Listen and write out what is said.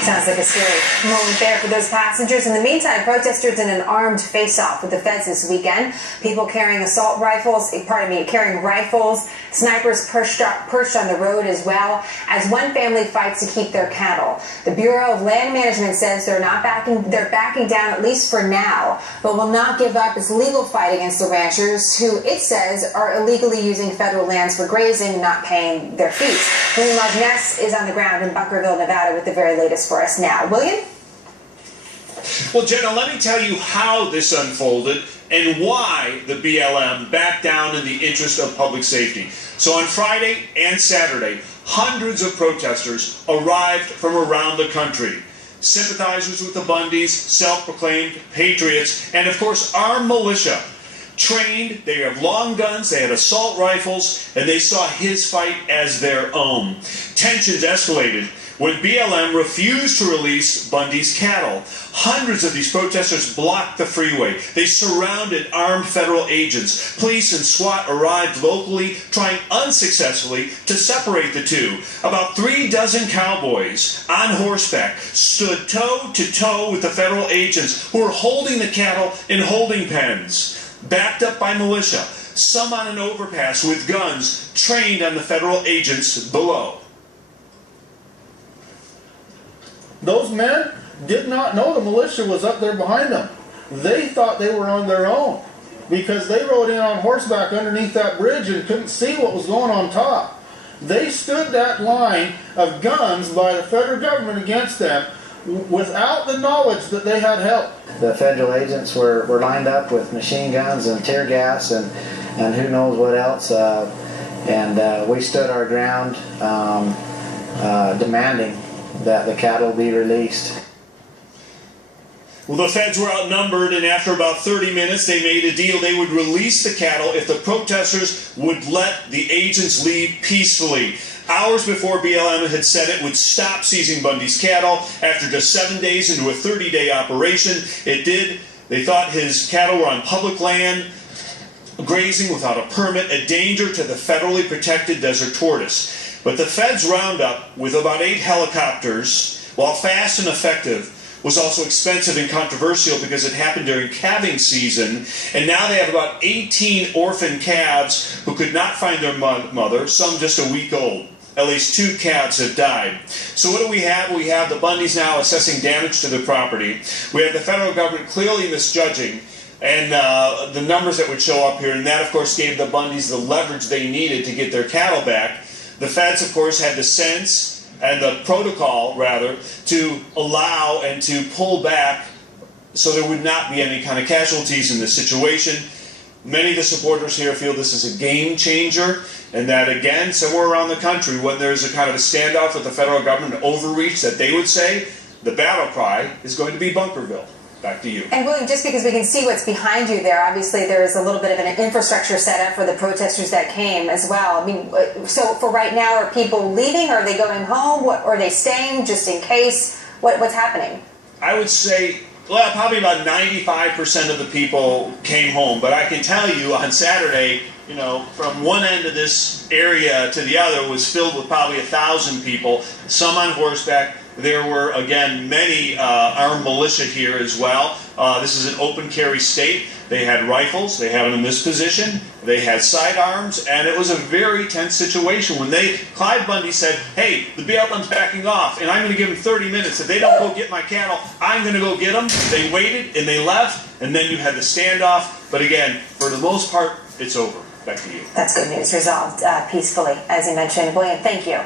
Sounds like a scary moment there for those passengers. In the meantime, protesters in an armed face-off with the feds this weekend. People carrying carrying rifles. Snipers perched on the road as well, as one family fights to keep their cattle. The Bureau of Land Management says they're backing down, at least for now, but will not give up its legal fight against the ranchers, who it says are illegally using federal lands for grazing and not paying their fees. William Logness is on the ground in Bunkerville, Nevada, with the very latest for us now. William? Well, Jenna, let me tell you how this unfolded and why the BLM backed down in the interest of public safety. So on Friday and Saturday, hundreds of protesters arrived from around the country. Sympathizers with the Bundys, self-proclaimed patriots, and of course armed militia. Trained, they have long guns, they had assault rifles, and they saw his fight as their own. Tensions escalated when BLM refused to release Bundy's cattle. Hundreds of these protesters blocked the freeway. They surrounded armed federal agents. Police and SWAT arrived locally, trying unsuccessfully to separate the two. About 36 cowboys on horseback stood toe to toe with the federal agents who were holding the cattle in holding pens, backed up by militia, some on an overpass with guns trained on the federal agents below. Those men did not know the militia was up there behind them. They thought they were on their own because they rode in on horseback underneath that bridge and couldn't see what was going on top. They stood that line of guns by the federal government against them without the knowledge that they had help. The federal agents were lined up with machine guns and tear gas and who knows what else. We stood our ground demanding that the cattle be released. Well, the feds were outnumbered, and after about 30 minutes, they made a deal. They would release the cattle if the protesters would let the agents leave peacefully. Hours before BLM had said it would stop seizing Bundy's cattle, after just 7 days into a 30-day operation, it did. They thought his cattle were on public land, grazing without a permit, a danger to the federally protected desert tortoise. But the feds roundup, with about 8 helicopters, while fast and effective, was also expensive and controversial because it happened during calving season, and now they have about 18 orphan calves who could not find their mother, some just a week old. At least 2 calves have died. So what do we have? We have the Bundys now assessing damage to their property. We have the federal government clearly misjudging and the numbers that would show up here, and that of course gave the Bundys the leverage they needed to get their cattle back. The feds, of course, had the sense and the protocol, rather, to allow and to pull back so there would not be any kind of casualties in this situation. Many of the supporters here feel this is a game changer, and that, again, somewhere around the country, when there's a kind of a standoff with the federal government, an overreach that they would say, the battle cry is going to be Bunkerville. Back to you. And William, just because we can see what's behind you there, obviously there is a little bit of an infrastructure set up for the protesters that came as well. I mean, so for right now, are people leaving? Are they going home? Or are they staying just in case? What's happening? I would say, well, probably about 95% of the people came home. But I can tell you on Saturday, you know, from one end of this area to the other was filled with probably 1,000 people, some on horseback. There were, again, many armed militia here as well. This is an open carry state. They had rifles. They had them in this position. They had sidearms, and it was a very tense situation. When Clyde Bundy said, hey, the BLM's backing off, and I'm going to give them 30 minutes. If they don't go get my cattle, I'm going to go get them. They waited, and they left, and then you had the standoff. But again, for the most part, it's over. Back to you. That's good news. Resolved peacefully, as you mentioned. William, thank you.